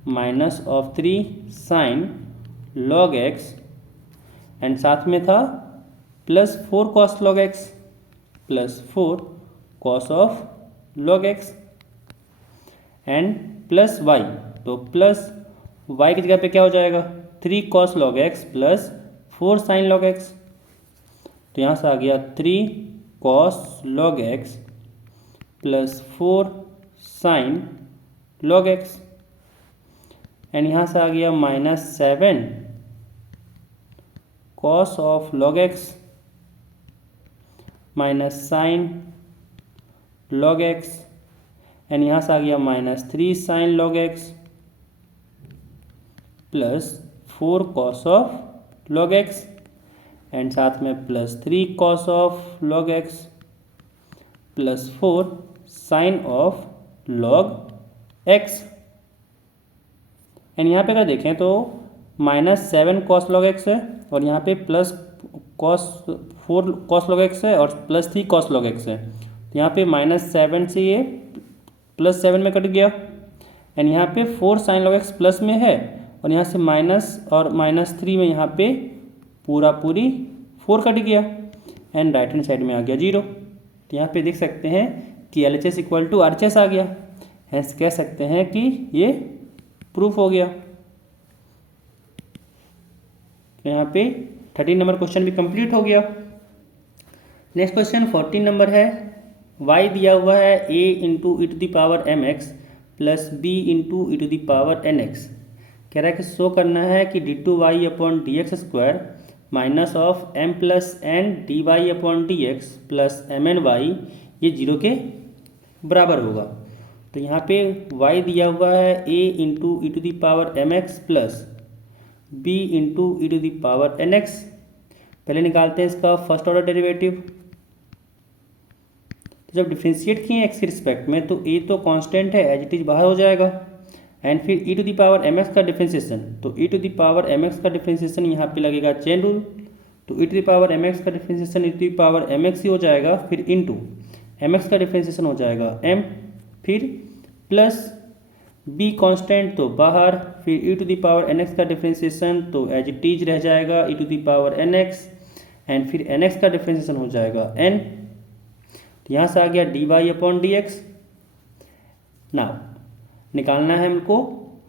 minus of 3 sine log x and साथ में था plus 4 cos log x plus 4 cos of log x and plus y। तो प्लस y की जगह पे क्या हो जाएगा 3 cos log x plus 4 sign log x. तो यहाँ से आ गया 3 cos log x plus 4 sign log x and यहाँ से आ गया -7 cos of log x minus sine log x and यहाँ से आ गया -3 sine log x plus 4 cos of log x and साथ में plus 3 cos of log x plus 4 sine of log x. And यहाँ पे अगर देखें तो -7 कॉस लॉग एक्स है और यहाँ पे plus four cos log x है और प्लस 3 कॉस लॉग एक्स है। तो यहाँ पे -7 से ये +7 में कट गया एंड यहाँ पे 4 साइन लॉग एक्स प्लस में है और यहाँ से माइनस और -3 में यहाँ पे पूरी 4 कट गया एंड राइट हैंड साइड में आ गया 0। तो यहाँ पे देख सकते हैं कि LHS इक्वल टू RHS आ गया, हैंस कह सकते हैं कि ये प्रूफ हो गया। तो यहाँ पे 13 नंबर क्वेश्चन भी कंप्लीट हो गया। नेक्स्ट क्वेश्चन 14 नंबर है, y दिया हुआ है a into e to the power mx plus b into e to the power nx। कह रहा है कि शो करना है कि d2y upon dx square minus of m plus n dy upon dx plus mny ये 0 के बराबर होगा। तो यहाँ पे y दिया हुआ है a into e to the power mx plus b into e to the power nx। पहले निकालते हैं इसका फर्स्ट ऑर्डर डेरिवेटिव। तो जब डिफ्रेंशिएट किए x के रिस्पेक्ट में तो a तो कांस्टेंट है, एज इट इज बाहर हो जाएगा एंड फिर e to the power mx का डिफ्रेंशिएशन, तो e to the power mx का डिफ्रेंशिएशन यहाँ पे लगेगा चेन रूल। तो e to the power mx का differentiation e to the power mx ही हो जाएगा, फिर इनटू mx का डिफ्रेंशिएशन हो जाएगा m, फिर प्लस b कांस्टेंट तो बाहर, फिर e to the power nx का डिफ्रेंशिएशन तो एज इट इज रह जाएगा e to the power nx and फिर nx का डिफ्रेंशिएशन हो जाएगा n। तो यहाँ से आ गया dy अपॉन dx। नाउ निकालना है हम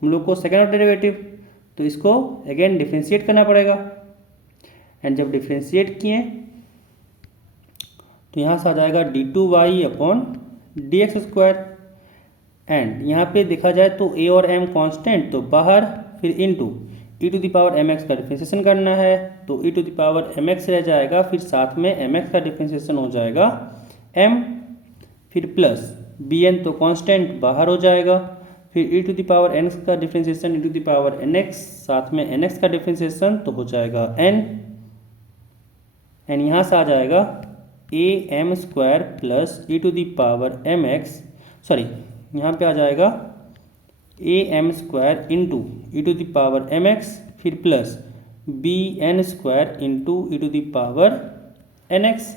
लोग को सेकेंड ऑर्डर डेरिवेटिव, तो इसको अगेन डिफ्रेंशिएट करना पड़ेगा एंड जब डिफ्रेंशिएट किए तो यहाँ से आ जाएगा d2y upon dx square and यहाँ पे देखा जाए तो a और m कांस्टेंट तो बाहर, फिर into e to the power mx का डिफ्रेंशिएशन करना है तो e to the power mx रह जाएगा, फिर साथ में mx का डिफ्रेंशिएशन हो जाएगा m, फिर प्लस bn तो कांस्टेंट बाहर हो जाएगा, फिर e to the power n का differentiation e to the power nx, साथ में nx का डिफ्रेंशिएशन तो हो जाएगा n एंड यहाँ से आ जाएगा am square plus e to the power mx, sorry यहाँ पे आ जाएगा am square into e to the power mx, फिर plus bn square into e to the power nx।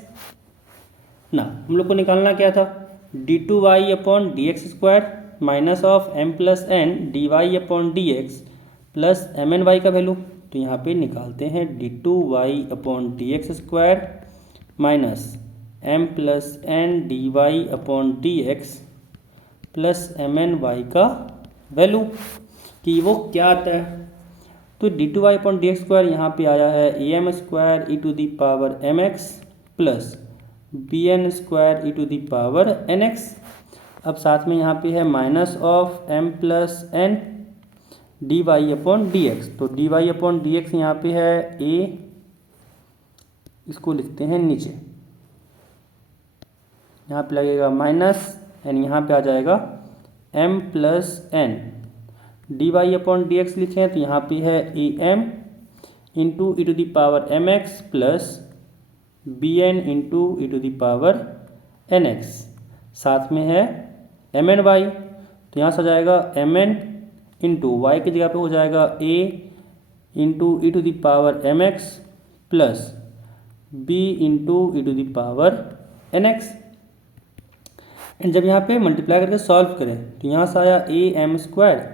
ना, हम लोग को निकालना क्या था, d2y/dx² minus of m+n dy/dx plus mn/y का वैल्यू। तो यहाँ पे निकालते हैं d2y/dx² minus m+n dy/dx plus mn/y का वैल्यू कि वो क्या आता है। तो d2y/dx² यहाँ पे आया है am² e⁻mx plus bn² e⁻nx। अब साथ में यहाँ पे है माइनस ऑफ m+n dy/dx। तो dy/dx यहाँ पे है a, इसको लिखते हैं नीचे, यहाँ पे लगेगा माइनस एंड यहाँ पे आ जाएगा m+n dy/dx लिखें तो यहाँ पे है am into e⁻mx plus bn into e⁻nx, साथ में है mn/y। तो यहाँ से आ जाएगा mn इंटू y की जगह पे हो जाएगा a into e⁻mx plus b into e⁻nx। And जब यहाँ पे मल्टीप्लाई करके सॉल्व करें तो यहाँ से आया am²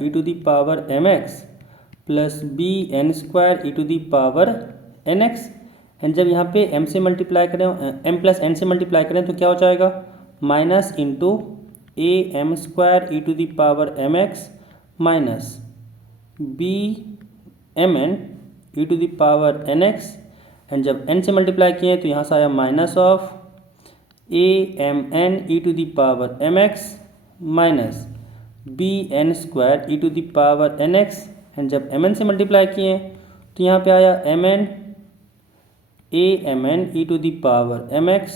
e⁻mx plus bn² e⁻nx। And जब यहाँ पे m से मल्टीप्लाई करें, m+n से मल्टीप्लाई करें तो क्या हो जाएगा, minus into am² e⁻mx minus bmn e⁻nx। And जब n से मल्टीप्लाई किए तो यहाँ से आया minus of amn e⁻mx minus bn² e⁻nx। And जब mn से मल्टीप्लाई किए तो यहाँ पे आया amn e⁻mx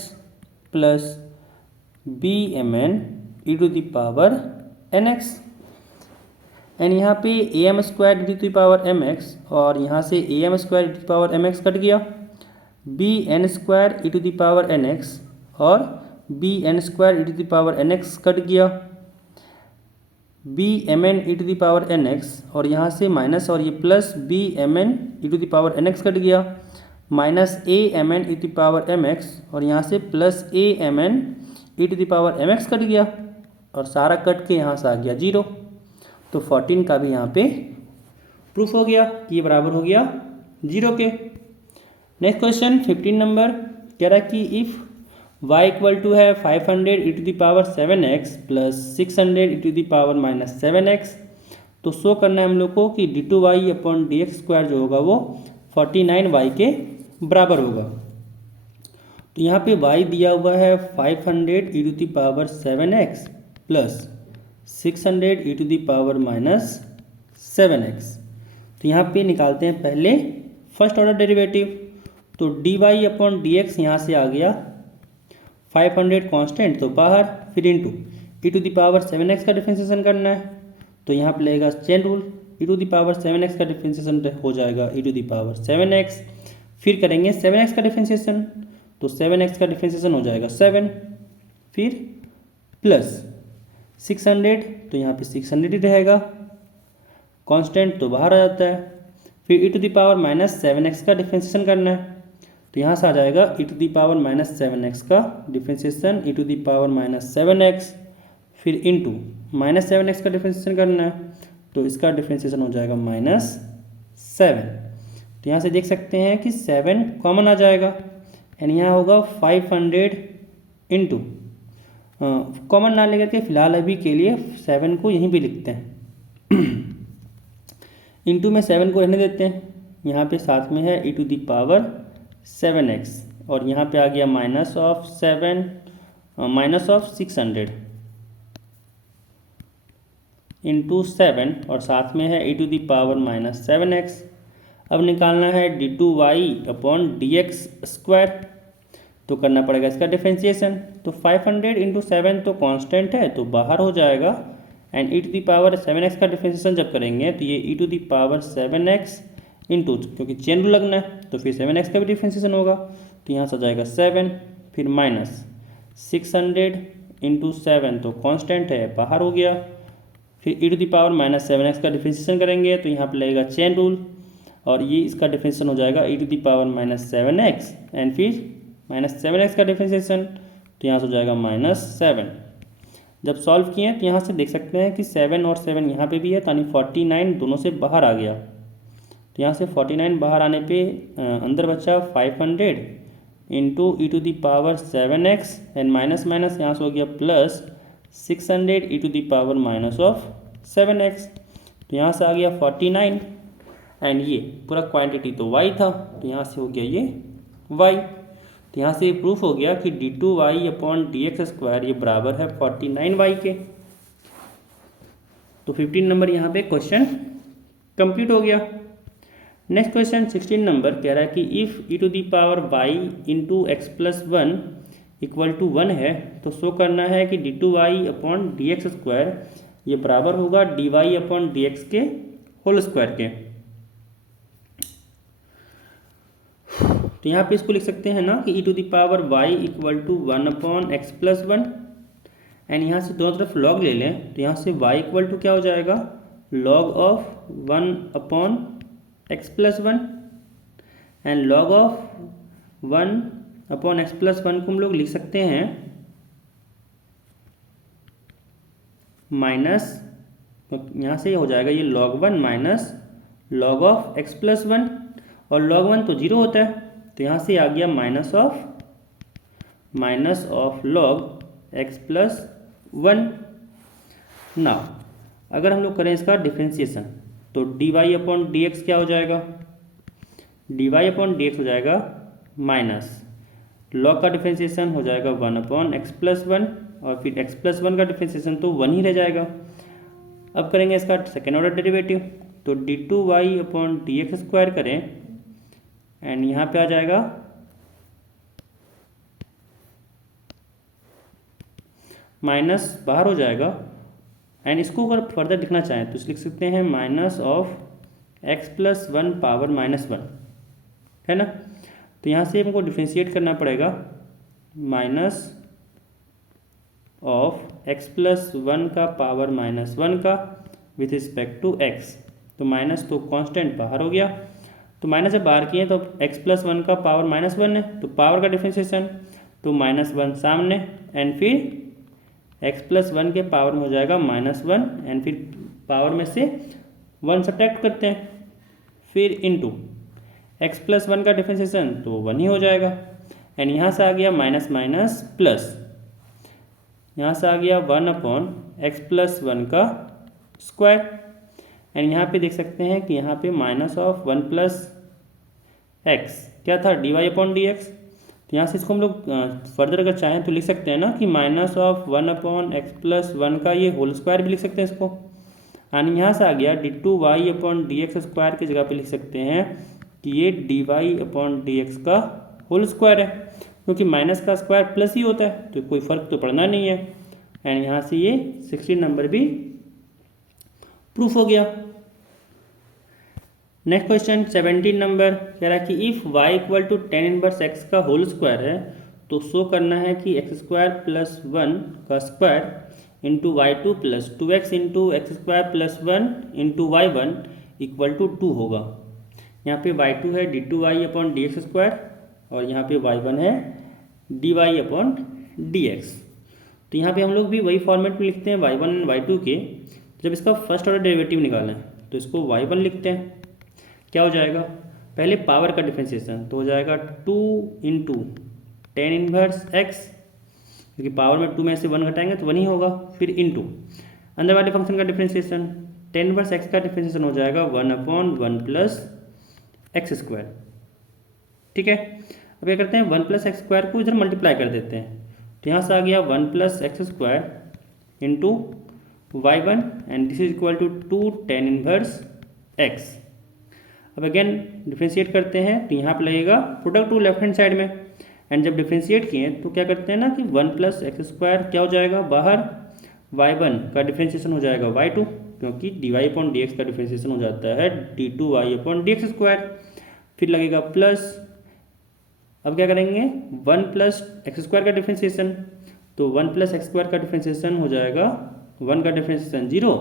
plus bmn e⁻nx। And यहाँ पे am² e⁻mx और यहाँ से am² e⁻mx कट गया, bn² e⁻nx और bn² e⁻nx कट गया, bmn e⁻nx और यहाँ से माइनस और ये प्लस bmn e⁻nx कट गया, माइनस amn e⁻mx और यहाँ से प्लस amn e⁻mx कट गया और सारा कट के यहाँ से आ गया 0। तो 14 का भी यहाँ पे प्रूफ हो गया कि ये बराबर हो गया 0 के। नेक्स्ट क्वेश्चन 15 नंबर कह रहा है कि इफ़ y इक्वल टू है 500 e⁻7x प्लस 600 e⁻−7x, तो शो करना है हम लोग को कि d2y/dx² जो होगा वो 49y के बराबर होगा। तो यहाँ पे y दिया हुआ है 500 e⁻7x प्लस 600 e⁻−7x। तो यहाँ पे निकालते हैं पहले फर्स्ट ऑर्डर डेरिवेटिव। तो dy/dx यहाँ से आ गया 500 कांस्टेंट तो बाहर, फिर इंटू e⁻7x का डिफरेंशिएशन करना है तो यहाँ पे लगेगा चेन रूल, e⁻7x का डिफरेंशिएशन हो जाएगा e⁻7x, फिर करेंगे 7x का डिफरेंशिएशन तो 7x का डिफरेंशिएशन हो जाएगा 7, फिर प्लस 600 तो यहाँ पे 600 ही रहेगा, कांस्टेंट तो बाहर आ जाता है, फिर e⁻−7x का डिफरेंशिएशन करना है तो यहाँ से आ जाएगा e⁻−7x का डिफरेंशिएशन e⁻−7x, फिर इंटू -7x का डिफरेंशिएशन करना है तो इसका डिफरेंशिएशन हो जाएगा -7। तो यहाँ से देख सकते हैं कि 7 कॉमन आ जाएगा एंड यहाँ होगा 500 इंटू, कॉमन ना लेकर के फिलहाल अभी के लिए 7 को यहीं पे लिखते हैं इंटू में 7 को रहने देते हैं, यहाँ पे साथ में है e⁻7x और यहाँ पे आ गया माइनस ऑफ 600 इंटू 7 और साथ में है e⁻−7x। अब निकालना है d2y/dx², तो करना पड़ेगा इसका डिफरेंशिएशन। तो 500 इंटू 7 तो कांस्टेंट है तो बाहर हो जाएगा एंड e⁻7x का डिफरेंशिएशन जब करेंगे तो ये e⁻7x इंटू, क्योंकि चेन रूल लगना है तो फिर 7x का भी डिफरेंशिएशन होगा तो यहाँ से आ जाएगा 7, फिर माइनस 600 इंटू 7 तो कांस्टेंट है बाहर हो गया, फिर e⁻−7x का डिफरेंशिएशन करेंगे तो यहाँ पर लगेगा चेन रूल और ये इसका डिफरेंशिएशन हो जाएगा e⁻−7x एंड फिर -7x का डिफरेंशिएशन तो यहाँ से हो जाएगा -7। जब सॉल्व किए तो यहाँ से देख सकते हैं कि 7 और 7 यहाँ पे भी है, यानी 49 दोनों से बाहर आ गया। तो यहाँ से 49 बाहर आने पे अंदर बचा 500 into e to the power 7x and minus minus यहाँ से हो गया plus 600 e to the power -7x। तो यहाँ से आ गया 49 एंड ये पूरा क्वांटिटी तो y था, तो यहाँ से हो गया ये y। तो यहाँ से प्रूफ हो गया कि d2y/dx² ये बराबर है 49y के। तो 15 नंबर यहाँ पे क्वेश्चन कंप्लीट हो गया। नेक्स्ट क्वेश्चन 16 नंबर कह रहा है कि if e to the power y into x plus 1 equal to 1 है, तो शो करना है कि d2y/dx² ये बराबर होगा dy/dx के होल स्क्वायर के। तो यहाँ पे इसको लिख सकते हैं ना कि e to the power y equal to 1/x plus 1 and यहाँ से दोनों तरफ लॉग ले लें, तो यहाँ से y इक्वल टू क्या हो जाएगा log of 1/x plus 1 and log of 1/x plus 1 को हम लोग लिख सकते हैं माइनस, यहाँ से हो जाएगा ये log 1 minus log of x plus 1 और log 1 तो 0 होता है, तो यहाँ से आ गया minus of log x plus 1। ना अगर हम लोग करें इसका डिफ्रेंसिएशन तो dy/dx क्या हो जाएगा, dy/dx हो जाएगा माइनस log का डिफ्रेंसिएशन हो जाएगा 1/x प्लस 1 और फिर x प्लस 1 का डिफ्रेंसिएशन तो 1 ही रह जाएगा। अब करेंगे इसका सेकेंड ऑर्डर डेरिवेटिव, तो d2y/dx² करें एंड यहाँ पे आ जाएगा माइनस बाहर हो जाएगा एंड इसको अगर फर्दर लिखना चाहें तो लिख सकते हैं minus of x plus 1 power -1 है ना। तो यहाँ से हमको डिफ्रेंशिएट करना पड़ेगा माइनस ऑफ x प्लस 1 का पावर -1 का विथ रिस्पेक्ट टू x। तो माइनस तो कांस्टेंट बाहर हो गया, तो माइनस से बाहर किए तो x प्लस 1 का पावर -1 है, तो पावर का डिफ्रेंशिएशन तो -1 सामने एंड फिर x प्लस 1 के पावर में हो जाएगा -1 एंड फिर पावर में से 1 सब्ट्रैक्ट करते हैं, फिर इनटू x प्लस 1 का डिफ्रेंशिएशन तो 1 ही हो जाएगा एंड यहाँ से आ गया माइनस माइनस प्लस, यहाँ से आ गया 1/x प्लस 1 का स्क्वायर एंड यहाँ पे देख सकते हैं कि यहाँ पे माइनस ऑफ 1 प्लस x क्या था dy/dx। तो यहाँ से इसको हम लोग फर्दर अगर चाहें तो लिख सकते हैं ना कि माइनस ऑफ 1/x प्लस 1 का ये होल स्क्वायर भी लिख सकते हैं इसको, यानी यहाँ से आ गया d2y/dx² की जगह पे लिख सकते हैं कि ये dy/dx का होल स्क्वायर है, क्योंकि माइनस का स्क्वायर प्लस ही होता है तो कोई फ़र्क तो पड़ना नहीं है एंड यहाँ से ये 16 नंबर भी प्रूफ हो गया। नेक्स्ट क्वेश्चन 17 नंबर कह रहा है कि if y equal to tan inverse x का होल स्क्वायर है, तो शो करना है कि x² प्लस 1 का square into y2 plus 2x into x² plus 1 into y1 equal to 2 होगा। यहाँ पे y2 है d2y/dx² और यहाँ पे y1 है dy/dx। तो यहाँ पे हम लोग भी वही फॉर्मेट में लिखते हैं y1 एंड y2 के। जब इसका फर्स्ट ऑर्डर डेरिवेटिव निकालें तो इसको y1 लिखते हैं, क्या हो जाएगा पहले पावर का डिफ्रेंशिएशन तो हो जाएगा 2 इंटू tan इनवर्स x, क्योंकि पावर में 2 में से 1 घटाएंगे तो 1 ही होगा, फिर इंटू अंदर वाले फंक्शन का डिफ्रेंशिएशन tan इनवर्स x का डिफ्रेंशिएशन हो जाएगा 1/1 प्लस x²। ठीक है, अब क्या करते हैं 1 प्लस x² को इधर मल्टीप्लाई कर देते हैं, तो यहाँ से आ गया 1 plus x² into y1 and this is equal to 2 tan inverse x। अब अगेन डिफ्रेंशिएट करते हैं तो यहाँ पे लगेगा product to left hand side में एंड जब डिफ्रेंशिएट किए तो क्या करते हैं ना कि 1 प्लस x² क्या हो जाएगा बाहर, y1 का डिफ्रेंशिएशन हो जाएगा y2, क्योंकि dy/dx का डिफ्रेंशिएशन हो जाता है d2y/dx², फिर लगेगा प्लस। अब क्या करेंगे 1 प्लस x² का डिफ्रेंशिएशन, तो 1 प्लस x² का डिफ्रेंशिएशन हो जाएगा 1 का डिफ्रेंशिएशन 0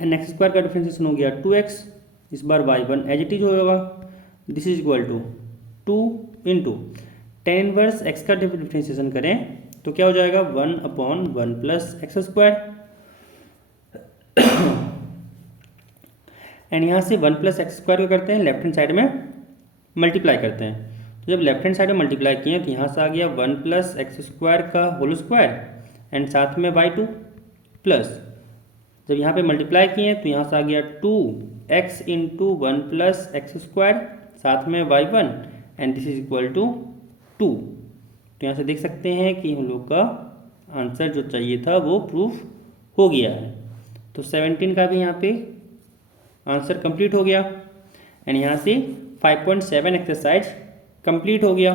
एंड x² का डिफ्रेंशिएशन हो गया 2x। इस बार y1 एज इट इज होगा, this is equal to 2 into tan inverse x का डिफ्रेंशिएशन करें तो क्या हो जाएगा 1/1 प्लस एक्स स्क्वायर, एंड यहाँ से 1 प्लस एक्स स्क्वायर को करते हैं लेफ्ट हैंड साइड में मल्टीप्लाई करते हैं। तो जब लेफ्ट हैंड साइड में मल्टीप्लाई किए तो यहाँ से आ गया 1 प्लस एक्स स्क्वायर का होल स्क्वायर एंड साथ में y2 प्लस, जब यहाँ पे मल्टीप्लाई किए तो यहाँ से आ गया 2x into 1 plus x square साथ में y1 and this is equal to 2। तो यहाँ से देख सकते हैं कि हम लोग का आंसर जो चाहिए था वो प्रूफ हो गया है। तो 17 का भी यहाँ पे आंसर कंप्लीट हो गया एंड यहाँ से 5.7 एक्सरसाइज कंप्लीट हो गया।